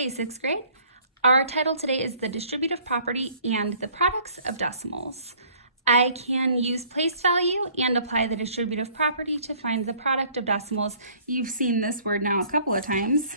Hey, sixth grade. Our title today is the distributive property and the products of decimals. I can use place value and apply the distributive property to find the product of decimals. You've seen this word now a couple of times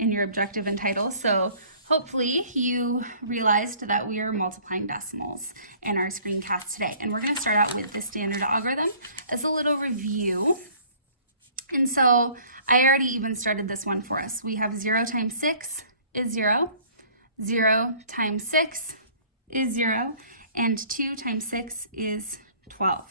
in your objective and title, so hopefully you realized that we are multiplying decimals in our screencast today. And we're going to start out with the standard algorithm as a little review. And so I already even started this one for us. We have 0 times 6 is 0, 0 times 6 is 0, and 2 times 6 is 12.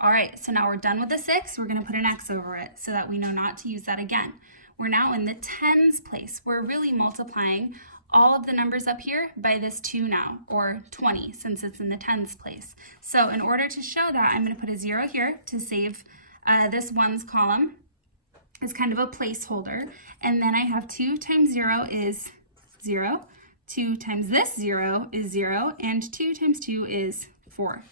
All right, so now we're done with the 6. We're going to put an X over it so that we know not to use that again. We're now in the tens place. We're really multiplying all of the numbers up here by this 2 now, or 20, since it's in the tens place. So in order to show that, I'm going to put a 0 here to save this ones column. It's kind of a placeholder. And then I have 2 times 0 is 0. 2 times this 0 is 0. And 2 times 2 is 4.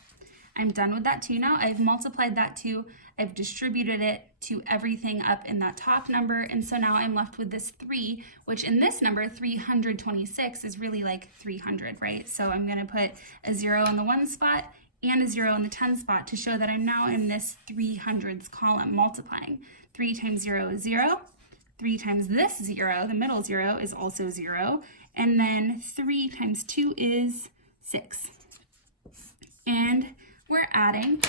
I'm done with that 2 now. I've multiplied that 2. I've distributed it to everything up in that top number. And so now I'm left with this 3, which in this number, 326, is really like 300, right? So I'm going to put a 0 in the 1 spot and a 0 in the 10 spot to show that I'm now in this 300s column multiplying. 3 times 0 is 0. 3 times this 0, the middle 0, is also 0. And then 3 times 2 is 6. And we're adding.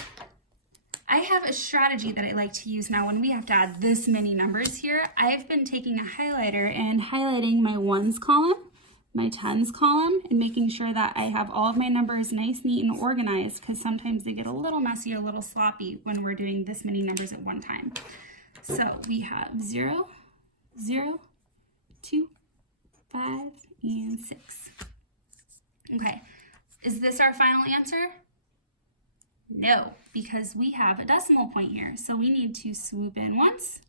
I have a strategy that I like to use now when we have to add this many numbers here. I've been taking a highlighter and highlighting my ones column, my tens column, and making sure that I have all of my numbers nice, neat, and organized, because sometimes they get a little messy, a little sloppy when we're doing this many numbers at one time. So we have 0, 0, 2, 5, and 6. Okay, is this our final answer? No, because we have a decimal point here. So we need to swoop in once,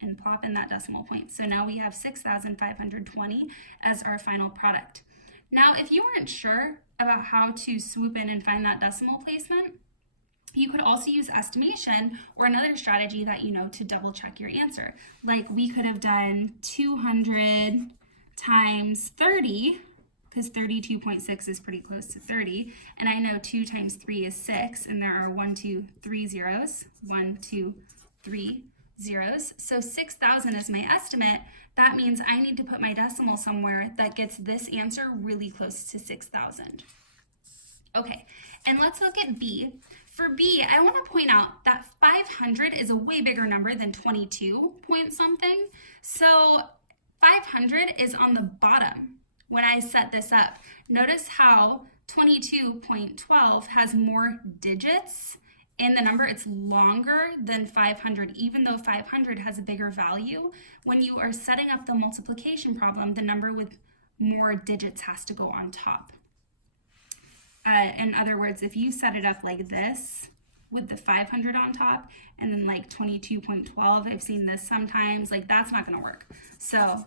and plop in that decimal point. So now we have 6,520 as our final product. Now, if you weren't sure about how to swoop in and find that decimal placement, you could also use estimation or another strategy that you know to double check your answer. Like we could have done 200 times 30, because 32.6 is pretty close to 30, and I know 2 times 3 is 6, and there are 1, 2, 3 zeros, 1, 2, 3 zeros. So 6,000 is my estimate. That means I need to put my decimal somewhere that gets this answer really close to 6,000. Okay, and let's look at B. For B, I want to point out that 500 is a way bigger number than 22 point something. So 500 is on the bottom when I set this up. Notice how 22.12 has more digits in the number. It's longer than 500, even though 500 has a bigger value. When you are setting up the multiplication problem, the number with more digits has to go on top. In other words, if you set it up like this with the 500 on top and then like 22.12, I've seen this sometimes, like that's not going to work. So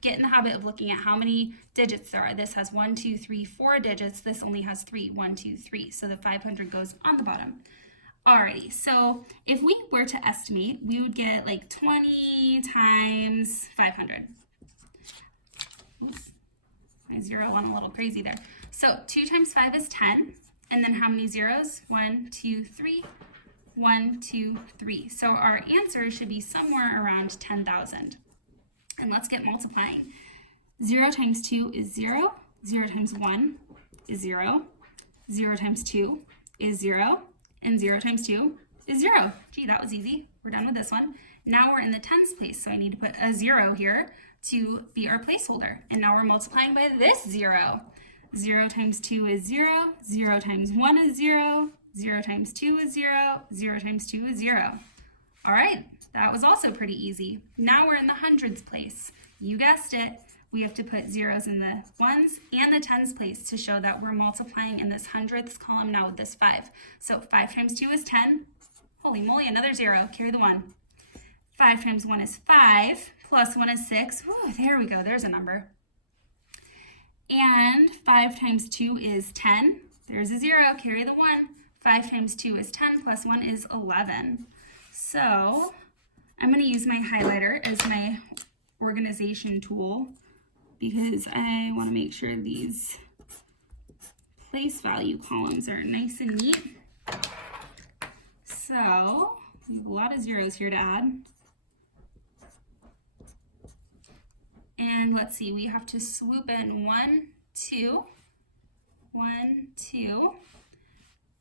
get in the habit of looking at how many digits there are. This has 1, 2, 3, 4 digits. This only has 3, 1, 2, 3. So the 500 goes on the bottom. Alrighty, so if we were to estimate, we would get like 20 times 500. Oops, my 0 went a little crazy there. So 2 times 5 is 10, and then how many zeros? 1, 2, 3, 1, 2, 3. So our answer should be somewhere around 10,000. And let's get multiplying. 0 times 2 is 0, 0 times 1 is 0, 0 times 2 is 0, and 0 times 2 is 0. Gee, that was easy. We're done with this one. Now we're in the tens place, so I need to put a 0 here to be our placeholder. And now we're multiplying by this 0. 0 times 2 is 0, 0 times 1 is 0, 0 times 2 is 0, 0 times 2 is 0. All right, that was also pretty easy. Now we're in the hundreds place. You guessed it. We have to put zeros in the ones and the tens place to show that we're multiplying in this hundredths column now with this 5. So 5 times 2 is 10. Holy moly, another 0. Carry the 1. 5 times 1 is 5, plus 1 is 6. Ooh, there we go. There's a number. And 5 times 2 is 10. There's a 0. Carry the 1. 5 times 2 is 10, plus 1 is 11. So I'm going to use my highlighter as my organization tool because I want to make sure these place value columns are nice and neat. So we have a lot of zeros here to add. And let's see, we have to swoop in 1, 2, 1, 2.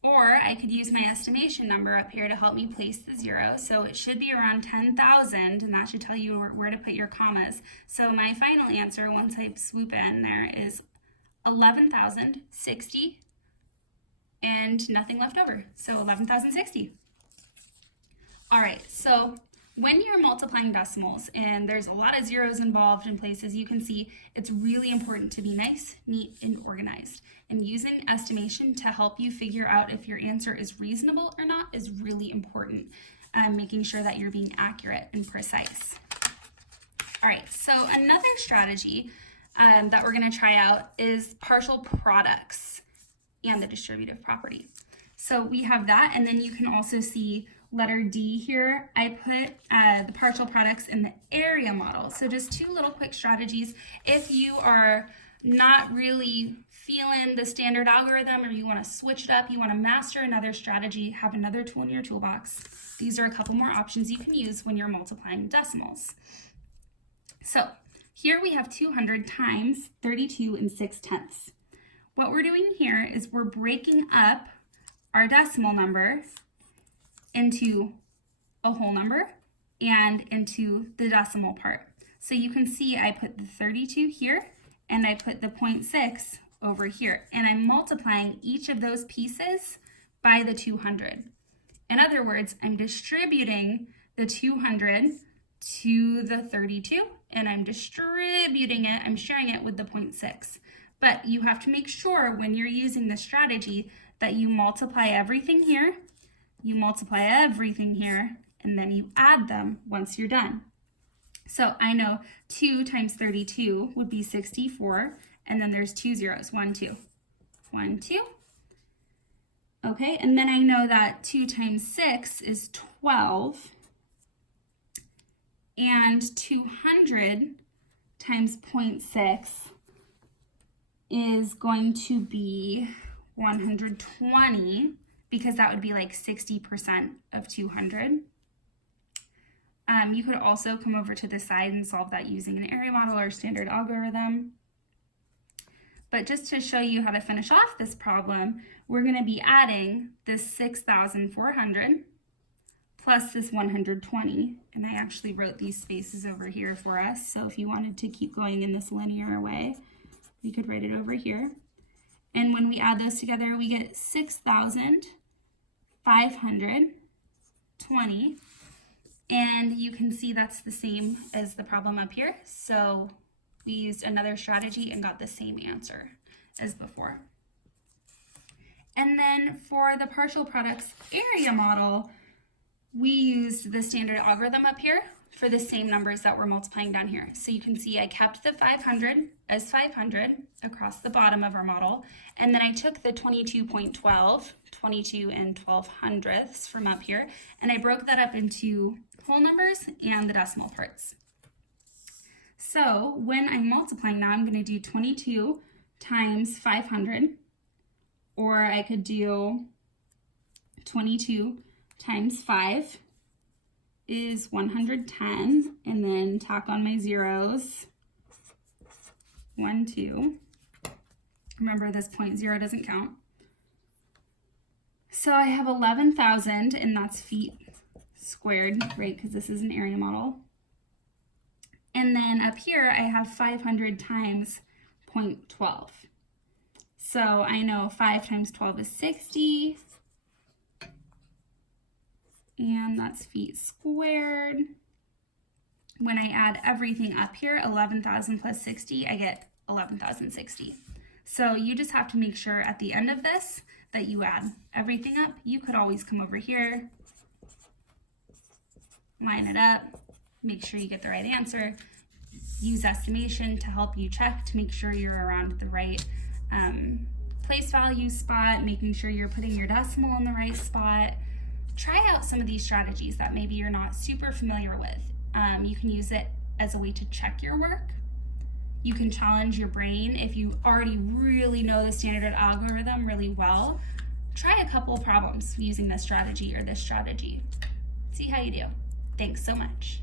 Or I could use my estimation number up here to help me place the zero. So it should be around 10,000, and that should tell you where to put your commas. So my final answer, once I swoop in there, is 11,060 and nothing left over. So 11,060. All right, so when you're multiplying decimals and there's a lot of zeros involved in places, you can see it's really important to be nice, neat, and organized. And using estimation to help you figure out if your answer is reasonable or not is really important. Making sure that you're being accurate and precise. All right, so another strategy that we're going to try out is partial products and the distributive property. So we have that, and then you can also see letter D here. I put the partial products in the area model. So just two little quick strategies. If you are not really feeling the standard algorithm or you want to switch it up, you want to master another strategy, have another tool in your toolbox, these are a couple more options you can use when you're multiplying decimals. So here we have 200 times 32 and 6/10. What we're doing here is we're breaking up our decimal number into a whole number and into the decimal part. So you can see I put the 32 here and I put the 0.6 over here, and I'm multiplying each of those pieces by the 200. In other words, I'm distributing the 200 to the 32, and I'm distributing it, I'm sharing it with the 0.6. But you have to make sure when you're using the strategy that you multiply everything here, you multiply everything here, and then you add them once you're done. So I know 2 times 32 would be 64, and then there's 2 zeros, 1, 2, 1, 2. Okay, and then I know that 2 times 6 is 12, and 200 times 0.6 is going to be 120, because that would be like 60% of 200. You could also come over to the side and solve that using an area model or standard algorithm. But just to show you how to finish off this problem, we're going to be adding this 6,400 plus this 120. And I actually wrote these spaces over here for us. So if you wanted to keep going in this linear way, we could write it over here. And when we add those together, we get 6,520. And you can see that's the same as the problem up here. So we used another strategy and got the same answer as before. And then for the partial products area model, we used the standard algorithm up here for the same numbers that we're multiplying down here. So you can see I kept the 500 as 500 across the bottom of our model. And then I took the 22.12, 22 and 12/100ths from up here, and I broke that up into whole numbers and the decimal parts. So when I'm multiplying now, I'm going to do 22 times 500, or I could do 22 times 5 is 110, and then tack on my zeros, 1, 2. Remember, this 0.0 doesn't count. So I have 11,000, and that's feet squared, right, because this is an area model. And then up here, I have 500 times 0.12. So I know 5 times 12 is 60, and that's feet squared. When I add everything up here, 11,000 plus 60, I get 11,060. So you just have to make sure at the end of this that you add everything up. You could always come over here, line it up, make sure you get the right answer. Use estimation to help you check to make sure you're around the right place value spot, making sure you're putting your decimal in the right spot. Try out some of these strategies that maybe you're not super familiar with. You can use it as a way to check your work. You can challenge your brain if you already really know the standard algorithm really well. Try a couple problems using this strategy or this strategy. See how you do. Thanks so much.